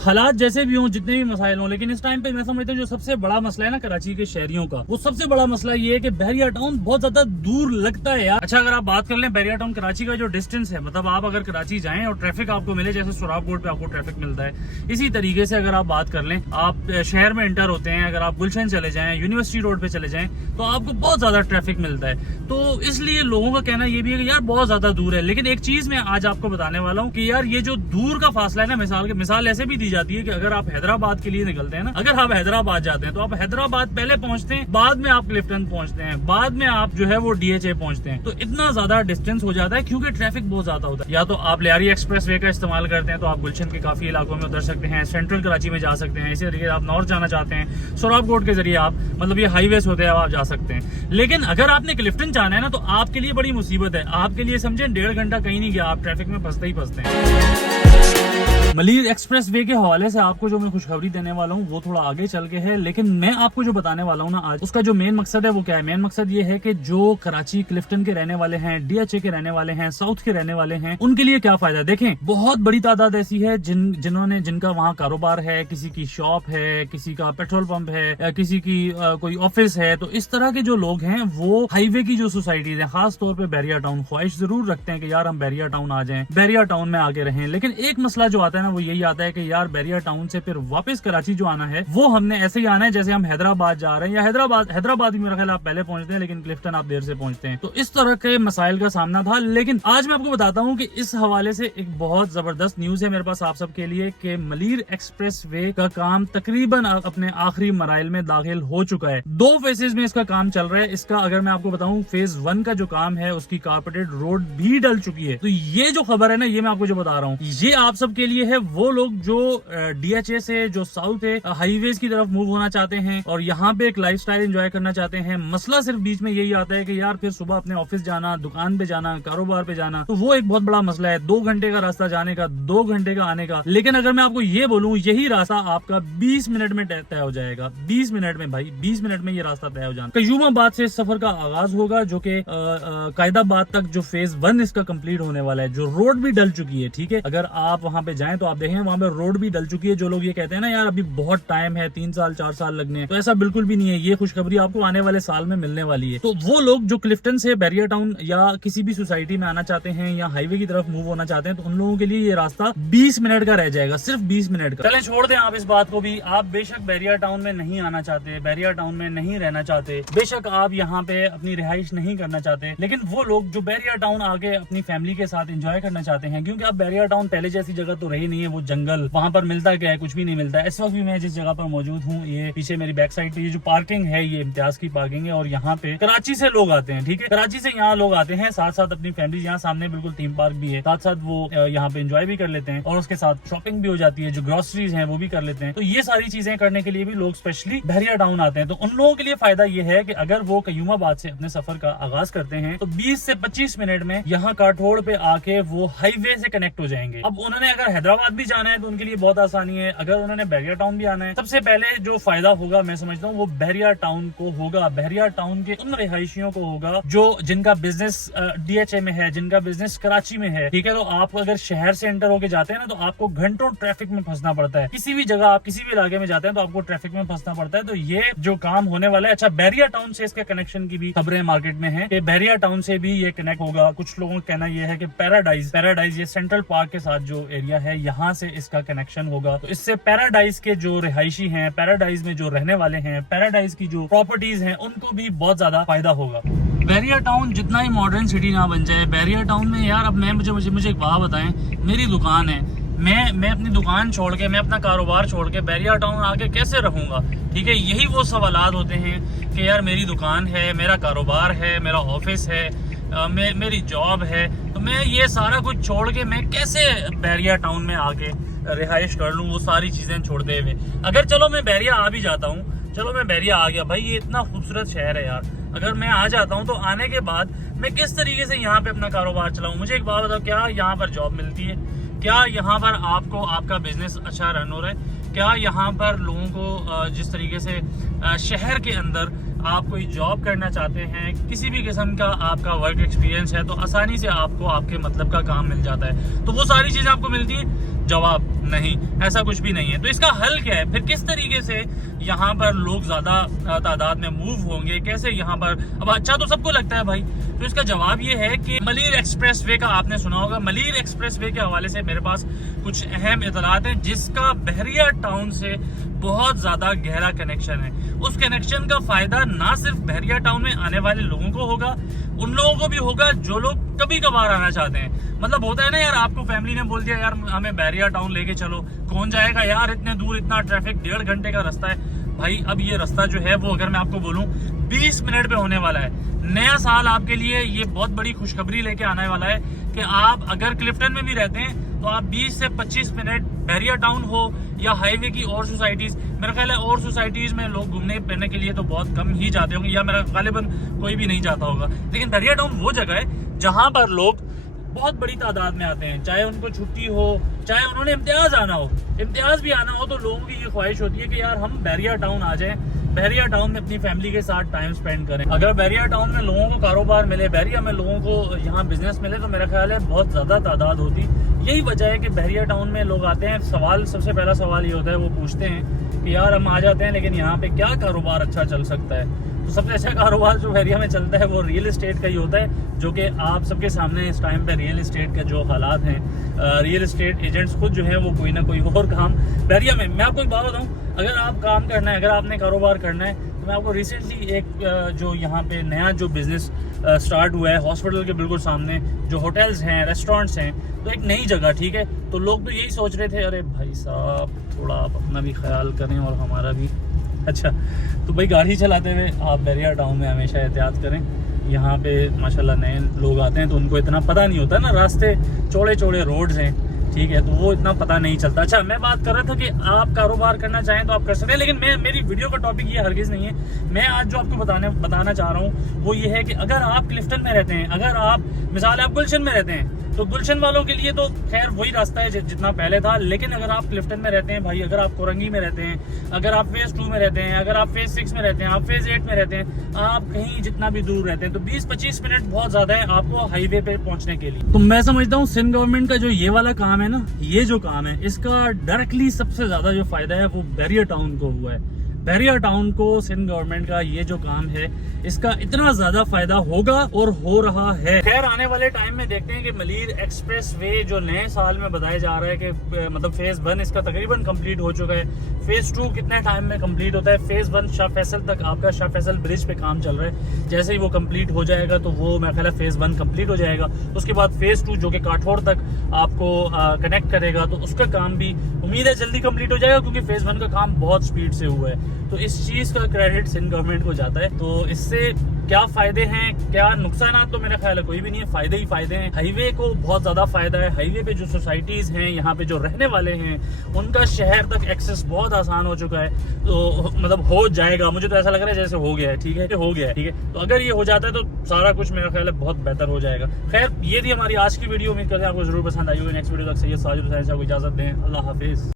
हालात जैसे भी हों, जितने भी मसाइल हों, लेकिन इस टाइम पे मैं समझता हूँ जो सबसे बड़ा मसला है ना कराची के शहरियों का, वो सबसे बड़ा मसला ये है कि बहरिया टाउन बहुत ज्यादा दूर लगता है यार। अच्छा, अगर आप बात कर लें बहरिया टाउन कराची का जो डिस्टेंस है, मतलब आप अगर कराची जाएं और ट्रैफिक आपको मिले जैसे सुराब रोड पे आपको ट्रैफिक मिलता है, इसी तरीके से अगर आप बात कर लें, आप शहर में एंटर होते हैं, अगर आप गुलशन चले जाएं, यूनिवर्सिटी रोड पे चले जाएं, तो आपको बहुत ज्यादा ट्रैफिक मिलता है। तो इसलिए लोगों का कहना ये भी है कि यार बहुत ज्यादा दूर है। लेकिन एक चीज मैं आज आपको बताने वाला हूँ कि यार ये जो दूर का फासला है ना, मिसाल ऐसे भी दी जाती है कि अगर आप हैदराबाद के लिए निकलते हैं ना, अगर आप हैदराबाद जाते हैं तो आप हैदराबाद पहले पहुंचते हैं, बाद में आप क्लिफ्टन पहुंचते हैं, बाद में आप जो है वो DHA पहुंचते हैं। तो इतना ज्यादा डिस्टेंस हो जाता है क्योंकि ट्रैफिक बहुत ज्यादा होता है। या तो आप लियारी एक्सप्रेस वे का इस्तेमाल करते हैं तो आप गुलशन के काफी इलाकों में उतर सकते हैं, सेंट्रल कराची में जा सकते हैं। इसी तरीके आप नॉर्थ जाना चाहते हैं, सोराब रोड के जरिए आप, मतलब ये हाईवेज होते हैं, आप जा सकते हैं। लेकिन अगर आपने क्लिफ्टन जाना है ना, तो आपके लिए बड़ी मुसीबत है। आपके लिए समझे 1.5 घंटा कहीं नहीं गया, आप ट्रैफिक में फंसते ही फंसते हैं। मलीर एक्सप्रेस वे के हवाले से आपको जो मैं खुशखबरी देने वाला हूँ वो थोड़ा आगे चल के है, लेकिन मैं आपको जो बताने वाला हूँ ना आज, उसका जो मेन मकसद है वो क्या है। मेन मकसद ये है कि जो कराची क्लिफ्टन के रहने वाले हैं, DHA के रहने वाले हैं, साउथ के रहने वाले हैं, उनके लिए क्या फायदा। देखें, बहुत बड़ी तादाद ऐसी है जिनका वहाँ कारोबार है, किसी की शॉप है, किसी का पेट्रोल पंप है, किसी की कोई ऑफिस है। तो इस तरह के जो लोग हैं वो हाईवे की जो सोसाइटीज है, खास तौर पर बहरिया टाउन, ख्वाहिश जरूर रखते हैं कि यार हम बहरिया टाउन आ जाएं, बहरिया टाउन में आके रहें। लेकिन एक मसला जो आता है ना, वो यही आता है कि यार बहरिया टाउन से फिर वापस कराची जो आना है, वो हमने ऐसे ही आना है जैसे हम हैदराबाद जा रहे हैं, या हैदराबाद ही मेरा ख्याल आप पहले पहुंचते हैं, लेकिन क्लिफ्टन आप देर से पहुंचते हैं। तो इस तरह के मसाइल का सामना था। लेकिन आज मैं आपको बताता हूं कि इस हवाले से एक बहुत जबरदस्त न्यूज है मेरे पास आप सबके लिए कि मलीर एक्सप्रेस वे का काम तकरीबन अपने आखिरी मराइल में दाखिल हो चुका है। 2 फेजेस में इसका काम चल रहा है। इसका अगर मैं आपको बताऊं, फेज 1 का जो काम है उसकी कारपेटेड रोड भी डल चुकी है। तो ये जो खबर है ना, ये मैं आपको जो बता रहा हूँ, ये आप सबके लिए है। वो लोग जो DHA से जो साउथ है हाईवेज की तरफ मूव होना चाहते हैं और यहाँ पे एक लाइफस्टाइल एंजॉय करना चाहते हैं, मसला सिर्फ बीच में यही आता है कि यार फिर सुबह अपने ऑफिस जाना, दुकान पे जाना, कारोबार पे जाना, तो वो एक बहुत बड़ा मसला है। 2 घंटे का रास्ता जाने का, 2 घंटे का आने का। लेकिन अगर मैं आपको ये बोलूं, यही रास्ता आपका 20 मिनट में तय हो जाएगा। 20 मिनट में भाई, 20 मिनट में ये रास्ता तय हो जाना। कयूमाबाद से इस सफर का आगाज होगा, जो कि कायदाबाद तक जो फेज 1 इसका कंप्लीट होने वाला है, जो रोड भी डल चुकी है। ठीक है, अगर आप वहां पे जाएं तो आप देखें वहां पे रोड भी डल चुकी है। जो लोग ये कहते हैं ना यार अभी बहुत टाइम है, 3 साल 4 साल लगने हैं, तो ऐसा बिल्कुल भी नहीं है। ये खुशखबरी आपको आने वाले साल में मिलने वाली है। तो वो लोग जो क्लिफ्टन से बहरिया टाउन या किसी भी सोसाइटी में आना चाहते हैं या हाईवे की तरफ मूव होना चाहते हैं, तो उन लोगों के लिए ये रास्ता 20 मिनट का रह जाएगा, सिर्फ 20 मिनट का। चलें छोड़ दें आप इस बात को भी। आप बेशक बहरिया टाउन में नहीं आना चाहते, बहरिया टाउन में नहीं रहना चाहते, बेशक आप यहाँ पे अपनी रिहाइश नहीं करना चाहते, लेकिन वो लोग जो बहरिया टाउन आके अपनी फैमिली के साथ एंजॉय करना चाहते हैं, क्योंकि अब बहरिया टाउन पहले जैसी जगह तो रही नहीं है। वो जंगल, वहां पर मिलता क्या है, कुछ भी नहीं मिलता है। इस वक्त भी मैं जिस जगह पर मौजूद हूँ, ये पीछे मेरी बैक साइड पे ये जो पार्किंग है, ये इम्तियाज की पार्किंग है और यहाँ पे कराची से लोग आते हैं। ठीक है, कराची से यहाँ लोग आते हैं, साथ साथ अपनी फैमिली, यहाँ सामने बिल्कुल थीम पार्क भी है, साथ साथ वो यहाँ पे एंजॉय भी कर लेते हैं और उसके साथ शॉपिंग भी हो जाती है, जो ग्रोसरीज हैं वो भी कर लेते हैं। तो ये सारी चीजें करने के लिए भी लोग स्पेशली बहरिया टाउन आते हैं। तो उन लोगों के लिए फायदा ये है कि अगर वो कयूमाबाद से अपने सफर का आगाज करते हैं तो 20 से 25 मिनट में यहाँ काठोड़ पे आके वो हाईवे से कनेक्ट हो जाएंगे। अब उन्होंने अगर हैदराबाद भी जाना है तो उनके लिए बहुत आसानी है। अगर उन्होंने बहरिया टाउन भी आना है, सबसे पहले जो फायदा होगा मैं समझता हूँ वो बहरिया टाउन को होगा, बहरिया टाउन के उन रिहायशियों को होगा जो जिनका बिजनेस DHA में है, जिनका बिजनेस कराची में है। ठीक है, तो आप अगर शहर से एंटर होके जाते हैं ना, तो आपको घंटों ट्रैफिक में फंसना पड़ता है। किसी भी जगह आप किसी भी इलाके में जाते हैं तो आपको ट्रैफिक में फंसना पड़ता है। तो ये जो काम होने वाला है, अच्छा बहरिया टाउन से इसके कनेक्शन की भी खबरें मार्केट में है कि बहरिया टाउन से भी ये कनेक्ट होगा। कुछ लोगों का कहना यह है कि पैराडाइज ये सेंट्रल पार्क के साथ जो एरिया है, यहाँ से इसका कनेक्शन होगा। तो इससे पैराडाइज के जो रिहायशी हैं, पैराडाइज में जो रहने वाले हैं, पैराडाइज की जो प्रॉपर्टीज हैं, उनको भी बहुत ज्यादा फायदा होगा। बहरिया टाउन जितना ही मॉडर्न सिटी ना बन जाए, बहरिया टाउन में यार, अब मैं मुझे एक बात बताएं, मेरी दुकान है, मैं अपनी दुकान छोड़ के, मैं अपना कारोबार छोड़ के बहरिया टाउन आके कैसे रहूंगा। ठीक है, यही वो सवालात होते हैं कि यार मेरी दुकान है, मेरा कारोबार है, मेरा ऑफिस है, मेरी जॉब है, तो मैं ये सारा कुछ छोड़ के मैं कैसे बहरिया टाउन में आके रिहाइश कर लूँ, वो सारी चीजें छोड़ते हुए। अगर चलो मैं बहरिया आ भी जाता हूँ, चलो मैं बहरिया आ गया, भाई ये इतना खूबसूरत शहर है यार, अगर मैं आ जाता हूँ तो आने के बाद मैं किस तरीके से यहाँ पे अपना कारोबार चलाऊँ। मुझे एक बात बताओ, क्या यहाँ पर जॉब मिलती है? क्या यहाँ पर आपको आपका बिजनेस अच्छा रन हो रहा है, क्या यहाँ पर लोगों को जिस तरीके से शहर के अंदर आप कोई जॉब करना चाहते हैं, किसी भी किस्म का आपका वर्क एक्सपीरियंस है तो आसानी से आपको आपके मतलब का काम मिल जाता है, तो वो सारी चीज़ें आपको मिलती है। जवाब नहीं, ऐसा कुछ भी नहीं है। तो इसका हल क्या है फिर, किस तरीके से यहाँ पर लोग ज़्यादा तादाद में मूव होंगे, कैसे यहाँ पर, अब अच्छा तो सबको लगता है भाई। तो इसका जवाब ये है कि मलीर एक्सप्रेस वे का आपने सुना होगा। मलीर एक्सप्रेस वे के हवाले से मेरे पास कुछ अहम इतलात हैं, जिसका बहरिया टाउन से बहुत ज़्यादा गहरा कनेक्शन है। उस कनेक्शन का फ़ायदा ना सिर्फ बहरिया टाउन में आने वाले लोगों को होगा, उन लोगों को भी होगा जो लोग कभी कभार आना चाहते हैं। मतलब होता है ना यार, आपको फैमिली ने बोल दिया यार हमें बहरिया टाउन लेके चलो, कौन जाएगा यार इतने दूर, इतना ट्रैफिक, 1.5 घंटे का रास्ता है। भाई अब ये रास्ता जो है वो अगर मैं आपको बोलूं 20 मिनट पे होने वाला है। नया साल आपके लिए ये बहुत बड़ी खुशखबरी लेके आने वाला है कि आप अगर क्लिफ्टन में भी रहते हैं तो आप 20 से 25 मिनट बहरिया टाउन हो या हाईवे की और सोसाइटीज, मेरा ख्याल है और सोसाइटीज में लोग घूमने फिरने के लिए तो बहुत कम ही जाते होंगे, या मेरा गालिबन कोई भी नहीं जाता होगा। लेकिन बहरिया टाउन वो जगह है जहां पर लोग बहुत बड़ी तादाद में आते हैं, चाहे उनको छुट्टी हो, चाहे उन्होंने इम्तियाज आना हो, इम्तियाज भी आना हो, तो लोगों की ये ख्वाहिश होती है कि यार हम बहरिया टाउन आ जाएं, बहरिया टाउन में अपनी फैमिली के साथ टाइम स्पेंड करें। अगर बहरिया टाउन में लोगों को कारोबार मिले, बहरिया में लोगों को यहाँ बिजनेस मिले, तो मेरा ख्याल है बहुत ज़्यादा तादाद होती। यही वजह है कि बहरिया टाउन में लोग आते हैं। सवाल, सबसे पहला सवाल ये होता है, वो पूछते हैं कि यार हम आ जाते हैं लेकिन यहाँ पे क्या कारोबार अच्छा चल सकता है। तो सबसे अच्छा कारोबार जो बहरिया में चलता है वो रियल एस्टेट का ही होता है, जो कि आप सबके सामने इस टाइम पे रियल एस्टेट का जो हालात हैं, रियल एस्टेट एजेंट्स खुद जो है वो कोई ना कोई और काम बहरिया में। मैं आपको एक बात बताऊँ, अगर आप काम करना है, अगर आपने कारोबार करना है, तो मैं आपको रिसेंटली एक जो यहाँ पे नया जो बिज़नेस स्टार्ट हुआ है हॉस्पिटल के बिल्कुल सामने, जो होटल्स हैं, रेस्टोरेंट्स हैं, तो एक नई जगह, ठीक है। तो लोग तो यही सोच रहे थे अरे भाई साहब थोड़ा आप अपना भी ख्याल करें और हमारा भी। अच्छा, तो भाई गाड़ी चलाते हुए आप बहरिया टाउन में हमेशा एहतियात करें। यहाँ पे माशाल्लाह नए लोग आते हैं तो उनको इतना पता नहीं होता ना, रास्ते चौड़े चौड़े रोड्स हैं, ठीक है, तो वो इतना पता नहीं चलता। अच्छा, मैं बात कर रहा था कि आप कारोबार करना चाहें तो आप कर सकते हैं, लेकिन मेरी वीडियो का टॉपिक ये हरगिज़ नहीं है। मैं आज जो आपको बताना चाह रहा हूँ वो ये है कि अगर आप क्लिफ्टन में रहते हैं, अगर आप मिसाल आप गुलशन में रहते हैं, तो गुलशन वालों के लिए तो खैर वही रास्ता है जितना पहले था। लेकिन अगर आप क्लिफ्टन में रहते हैं भाई, अगर आप कोरंगी में रहते हैं, अगर आप फेज़ 2 में रहते हैं, अगर आप फेज़ 6 में रहते हैं, आप फेज़ 8 में रहते हैं, आप कहीं जितना भी दूर रहते हैं, तो 20-25 मिनट बहुत ज़्यादा है आपको हाईवे पे पहुंचने के लिए। तो मैं समझता हूँ सिंध गवर्नमेंट का जो ये वाला काम है ना, ये जो काम है, इसका डायरेक्टली सबसे ज़्यादा जो फ़ायदा है वो बहरिया टाउन को हुआ है। बहरिया टाउन को सिंध गवर्नमेंट का ये जो काम है, इसका इतना ज्यादा फायदा होगा और हो रहा है। खैर आने वाले टाइम में देखते हैं कि मलीर एक्सप्रेस वे जो नए साल में बताया जा रहा है कि मतलब फेज 1 इसका तकरीबन कंप्लीट हो चुका है, फेज 2 कितने टाइम में कंप्लीट होता है, फेज 1 शाह फैसल तक आपका शाह फैसल ब्रिज पे काम चल रहा है। जैसे ही वो कंप्लीट हो जाएगा तो वो मेरा ख्याल है फेज 1 कंप्लीट हो जाएगा। उसके बाद फेज 2 जो कि काठौड़ तक आपको कनेक्ट करेगा, तो उसका काम भी उम्मीद है जल्दी कंप्लीट हो जाएगा, क्योंकि फेज 1 का काम बहुत स्पीड से हुआ है। तो इस चीज़ का क्रेडिट सिंध गवर्नमेंट को जाता है। तो इससे क्या फ़ायदे हैं, क्या नुकसान, तो मेरा ख्याल है कोई भी नहीं है, फ़ायदे ही फ़ायदे हैं। हाईवे को बहुत ज़्यादा फ़ायदा है। हाईवे पे जो सोसाइटीज़ हैं, यहाँ पे जो रहने वाले हैं, उनका शहर तक एक्सेस बहुत आसान हो चुका है। तो मतलब हो जाएगा, मुझे तो ऐसा लग रहा है जैसे हो गया है, ठीक है, हो गया है, ठीक है। तो अगर ये हो जाता है तो सारा कुछ मेरा ख्याल है बहुत बेहतर हो जाएगा। खैर ये थी हमारी आज की वीडियो, उम्मीद करते हैं आपको ज़रूर पसंद आई होगी। नेक्स्ट वीडियो तक सैयद साजिद हुसैन साहब को इजाज़त दें। अल्लाह हाफिज़।